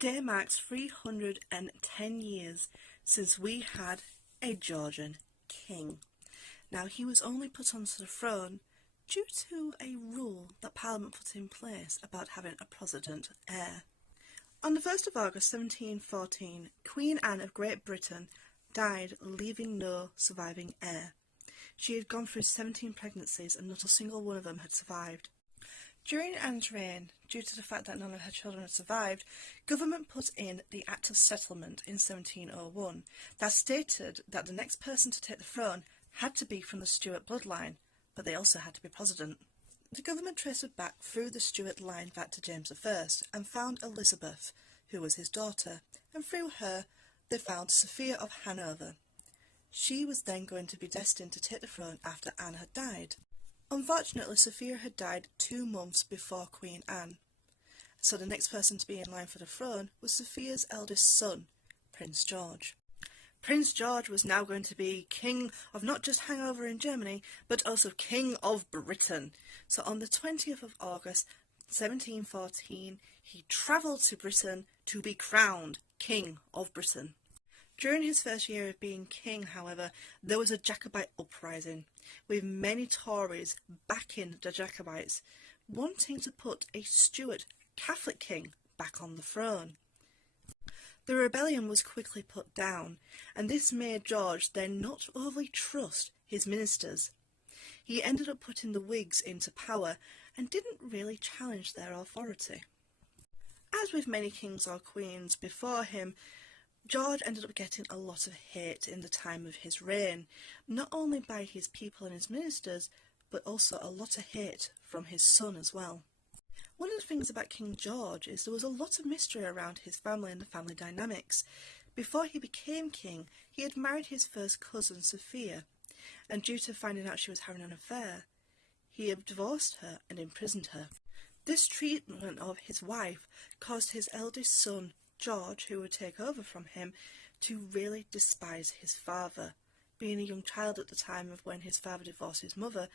Today marks 310 years since we had a Georgian king. Now, he was only put onto the throne due to a rule that Parliament put in place about having a Protestant heir. On the 1st of August 1714, Queen Anne of Great Britain died, leaving no surviving heir. She had gone through 17 pregnancies and not a single one of them had survived. During Anne's reign, due to the fact that none of her children had survived, government put in the Act of Settlement in 1701 that stated that the next person to take the throne had to be from the Stuart bloodline, but they also had to be Protestant. The government traced it back through the Stuart line back to James I and found Elizabeth, who was his daughter, and through her they found Sophia of Hanover. She was then going to be destined to take the throne after Anne had died. Unfortunately, Sophia had died 2 months before Queen Anne, so the next person to be in line for the throne was Sophia's eldest son, Prince George. Prince George was now going to be king of not just Hanover in Germany, but also king of Britain. So on the 20th of August 1714, he travelled to Britain to be crowned king of Britain. During his first year of being king, however, there was a Jacobite uprising, with many Tories backing the Jacobites, wanting to put a Stuart Catholic king back on the throne. The rebellion was quickly put down, and this made George then not overly trust his ministers. He ended up putting the Whigs into power and didn't really challenge their authority. As with many kings or queens before him, George ended up getting a lot of hate in the time of his reign, not only by his people and his ministers, but also a lot of hate from his son as well. One of the things about King George is there was a lot of mystery around his family and the family dynamics. Before he became king, he had married his first cousin, Sophia, and due to finding out she was having an affair, he had divorced her and imprisoned her. This treatment of his wife caused his eldest son, George, who would take over from him, to really despise his father. Being a young child at the time of when his father divorced his mother,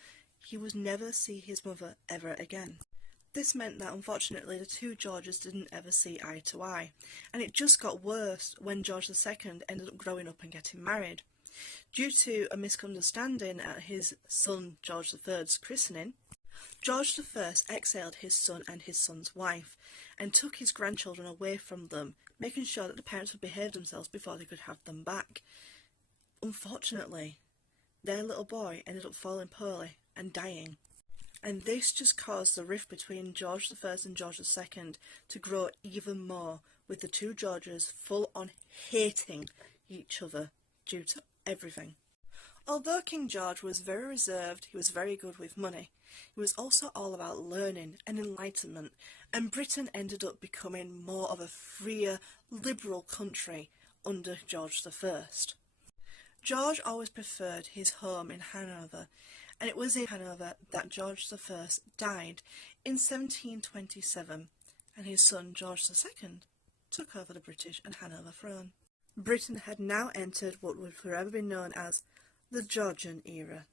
he would never see his mother ever again. This meant that unfortunately the two Georges didn't ever see eye to eye, and it just got worse when George II ended up growing up and getting married. Due to a misunderstanding at his son George III's christening, George I exiled his son and his son's wife, and took his grandchildren away from them, making sure that the parents would behave themselves before they could have them back. Unfortunately, their little boy ended up falling poorly and dying. And this just caused the rift between George I and George II to grow even more, with the two Georges full on hating each other due to everything. Although King George was very reserved, he was very good with money, he was also all about learning and enlightenment, and Britain ended up becoming more of a freer, liberal country under George I. George always preferred his home in Hanover, and it was in Hanover that George I died in 1727, and his son George II took over the British and Hanover throne. Britain had now entered what would forever be known as the Georgian era.